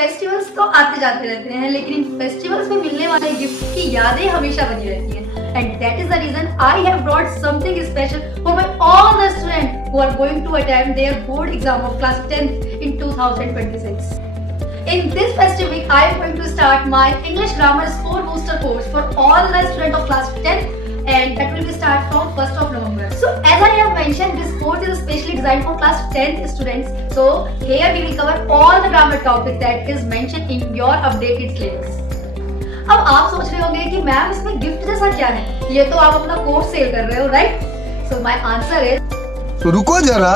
Festivals तो आते जाते रहते हैं, लेकिन इन फेस्टिवल्स में मिलने वाले गिफ्ट की यादें हमेशा बनी रहती हैं। And that is the reason I have brought something special for my all the students who are going to attempt their board exam of class 10th in 2026. In this festive week, I am going to start my English Grammar Score Booster course for all the students of class 10th, and that will be start from 1st of November. So as I have mentioned, this course is specially designed for class 10th students. So here we will cover all the grammar topics that is mentioned in your updated syllabus. अब आप सोच रहे होंगे कि ma'am इसमें gift जैसा क्या है, ये तो आप अपना कोर्स सेल कर रहे हो, right? So my answer is, तो रुको जरा,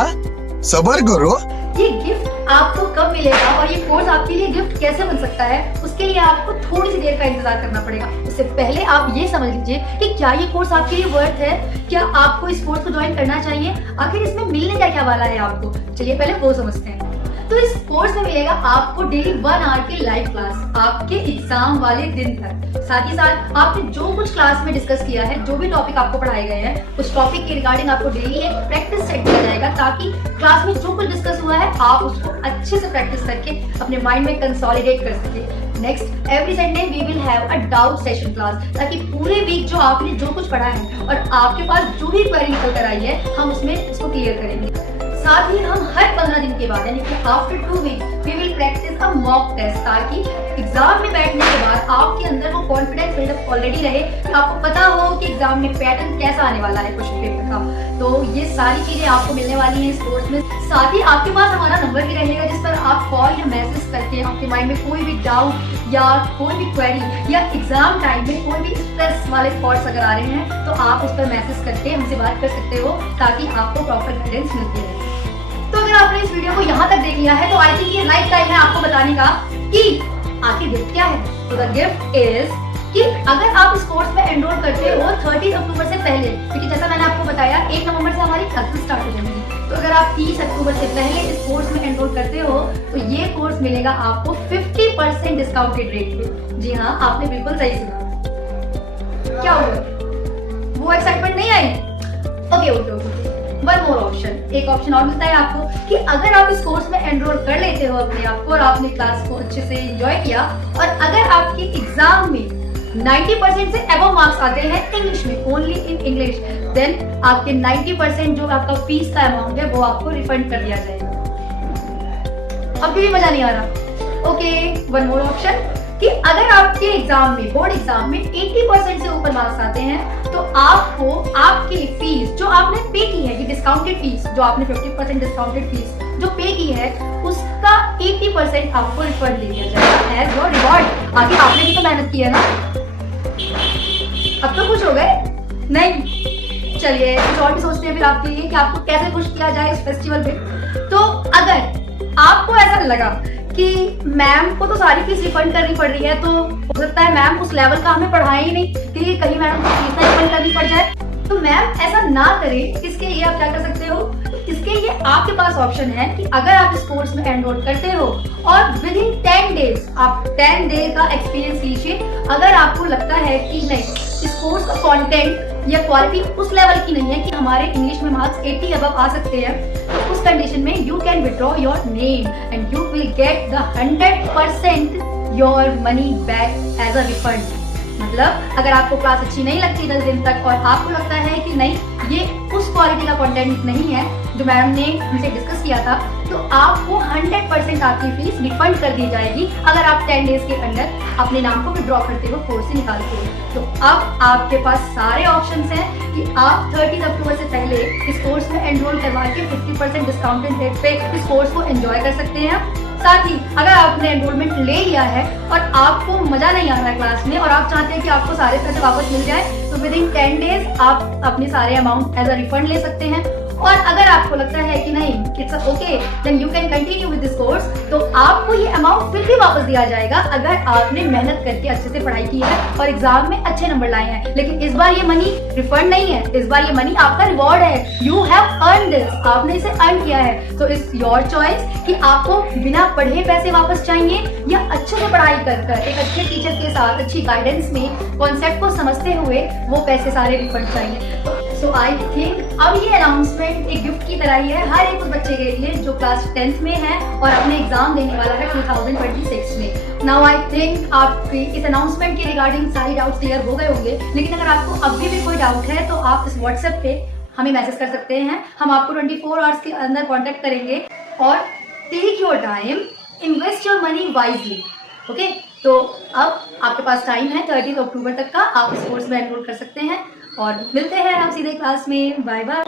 सब्र करो। ये गिफ्ट आपको कब मिलेगा और ये कोर्स आपके लिए गिफ्ट कैसे बन सकता है, उसके लिए आपको थोड़ी सी देर का इंतजार करना पड़ेगा। उससे पहले आप ये समझ लीजिए कि क्या ये कोर्स आपके लिए वर्थ है, क्या आपको इस कोर्स को ज्वाइन करना चाहिए, आखिर इसमें मिलने क्या क्या वाला है आपको। चलिए पहले वो समझते हैं। तो इस कोर्स में मिलेगा आपको डेली 1 आवर की लाइव क्लास आपके एग्जाम वाले दिन तक। साथ ही साथ आपने जो कुछ क्लास में डिस्कस किया है, जो भी टॉपिक आपको पढ़ाए गए हैं, उस टॉपिक के रिगार्डिंग आपको डेली एक प्रैक्टिस सेट दिया जाएगा, ताकि क्लास में जो कुछ डिस्कस हुआ है आप उसको अच्छे से प्रैक्टिस करके अपने माइंड में कंसोलिडेट कर सके। Next, every Sunday we will have a doubt session class, ताकि पूरे वीक जो आपने जो कुछ पढ़ा है और आपके पास जो भी क्वेरी निकल कर आई है, हम उसमें उसको क्लियर करेंगे। साथ ही हम हर 15 दिन के बाद यानी कि after 2 weeks we will practice a mock test, ताकि एग्जाम में बैठने के बाद आपके अंदर वो कॉन्फिडेंस बिल्डअप ऑलरेडी रहे कि आपको पता हो कि एग्जाम में पैटर्न कैसा आने वाला है क्वेश्चन पेपर का। तो ये सारी चीजें आपको मिलने वाली हैं इस कोर्स में। साथ ही आपके पास हमारा नंबर भी रहेगा, जिस पर आप कॉल या मैसेज करके आपके माइंड में कोई भी डाउट या कोई भी क्वेरी या एग्जाम टाइम में कोई भी स्ट्रेस वाले थॉट्स अगर आ रहे हैं, तो आप उस पर मैसेज करके हमसे बात कर सकते हो, ताकि आपको प्रॉपर गाइडेंस मिलती रहे। तो अगर आपने इस वीडियो को यहाँ तक देख लिया है, तो आई थिंक ये राइट टाइम है आपको बताने का कि आखिर गिफ्ट क्या है। तो द गिफ्ट इज कि अगर आप इस कोर्स में एनरोल करते हो 30 अक्टूबर से पहले, क्योंकि जैसा मैंने आपको बताया 1 नवंबर से हमारी क्लासेस स्टार्ट हो जाएंगी, तो अगर आप 30 अक्टूबर से पहले इस कोर्स में एनरोल करते हो, तो ये कोर्स मिलेगा आपको 50% डिस्काउंटेड रेट पे। जी हाँ, आपने बिल्कुल सही सुना। क्या हुआ, वो एक्साइटमेंट नहीं आई? ओके, वन मोर ऑप्शन, एक ऑप्शन और मिलता है आपको कि अगर आप इस कोर्स में एनरोल कर लेते हो अपने आप को और आपने क्लास को अच्छे से एंजॉय किया, और अगर आपके एग्जाम में 90% से अबव मार्क्स आते हैं इंग्लिश में, ओनली इन इंग्लिश, देन आपके 90% जो आपका फीस का अमाउंट है वो आपको रिफंड कर दिया जाएगा। अब भी मजा नहीं आ रहा? ओके, वन मोर ऑप्शन कि अगर आपके एग्जाम में, बोर्ड एग्जाम में 80% से ऊपर मार्क्स आते हैं, तो आपको आपकी फीस जो आपने पे की है, ये डिस्काउंटेड फीस जो आपने 50% डिस्काउंटेड फीस जो पे की है, उसका 80% आपको रिफंड दे दिया जाएगा एज योर रिवॉर्ड। आगे आपने भी तो मेहनत की है ना। अब तो खुश हो गए? नहीं, चलिए कुछ और भी सोचते हैं फिर आपके लिए कि आपको कैसे खुश किया जाए इस फेस्टिवल में। तो अगर आपको ऐसा लगा कि मैम को तो सारी फीस रिफंड करनी पड़ रही है, तो हो सकता है मैम उस लेवल का हमें पढ़ाए ही नहीं कि कहीं मैडम को फीस ना रिफंड करनी पड़ जाए, तो मैम ऐसा ना करें। इसके लिए आप क्या कर सकते हो? इसके लिए आपके पास ऑप्शन है कि अगर आप इस कोर्स में एनरोल करते हो और विद इन 10 डेज आप 10 डे का एक्सपीरियंस लीजिए, अगर आपको लगता है कि नहीं इस कोर्स का कंटेंट या क्वालिटी उस लेवल की नहीं है कि हमारे इंग्लिश में मार्क्स 80 अबव आ सकते हैं, तो उस कंडीशन में you can withdraw your name and you will get the 100% your money back as a refund. मतलब अगर आपको क्लास अच्छी नहीं लगती 10 दिन तक और आपको लगता है कि नहीं ये उस क्वालिटी का कंटेंट नहीं है जो मैम ने हमसे डिस्कस किया था, तो आपको 100% आपकी फीस रिफंड कर दी जाएगी अगर आप 10 डेज के अंदर अपने नाम को विड्रॉ करते हो कोर्स से निकालते हो। तो अब आपके पास सारे ऑप्शंस हैं कि आप 30 अक्टूबर से पहले इस कोर्स में एनरोल करवा के 50% डिस्काउंटेड रेट पे इस कोर्स को एंजॉय कर सकते हैं। साथ ही अगर आपने एनरोलमेंट ले लिया है और आपको मजा नहीं आ रहा है क्लास में और आप चाहते हैं कि आपको सारे पैसे वापस मिल जाए, तो विद इन 10 डेज आप अपने सारे अमाउंट एज अ रिफंड ले सकते हैं। और अगर आपको लगता है कि नहीं it's okay, then you can continue with this course, तो आपको ये अमाउंट फिर भी वापस दिया जाएगा अगर आपने मेहनत करके अच्छे से पढ़ाई की है और एग्जाम में अच्छे नंबर लाए हैं। लेकिन इस बार ये मनी रिफंड नहीं है, इस बार ये मनी आपका रिवॉर्ड है। यू हैव अर्न दिस, आपने इसे अर्न किया है। तो इट्स योर चॉइस कि आपको बिना पढ़े पैसे वापस चाहिए या अच्छे से पढ़ाई कर एक अच्छे टीचर के साथ अच्छी गाइडेंस में कॉन्सेप्ट को समझते हुए वो पैसे सारे रिफंड चाहिए। सो आई थिंक अब ये अनाउंसमेंट एक गिफ्ट की तरह ही है हर एक उस बच्चे के लिए जो क्लास 10th में है और अपने एग्जाम देने वाला है 2026 में। नाउ आई थिंक आपकी इस अनाउंसमेंट के रिगार्डिंग सारी डाउट्स क्लियर हो गए होंगे, लेकिन अगर आपको अभी भी कोई डाउट है तो आप इस व्हाट्सएप पे हमें मैसेज कर सकते हैं। हम आपको 24 आवर्स के अंदर कॉन्टेक्ट करेंगे। और take your time, invest your money wisely. Okay, तो अब आपके पास टाइम है 30 अक्टूबर तक का, आप इस कोर्स में एनरोल कर सकते हैं और मिलते हैं हम सीधे क्लास में। Bye bye.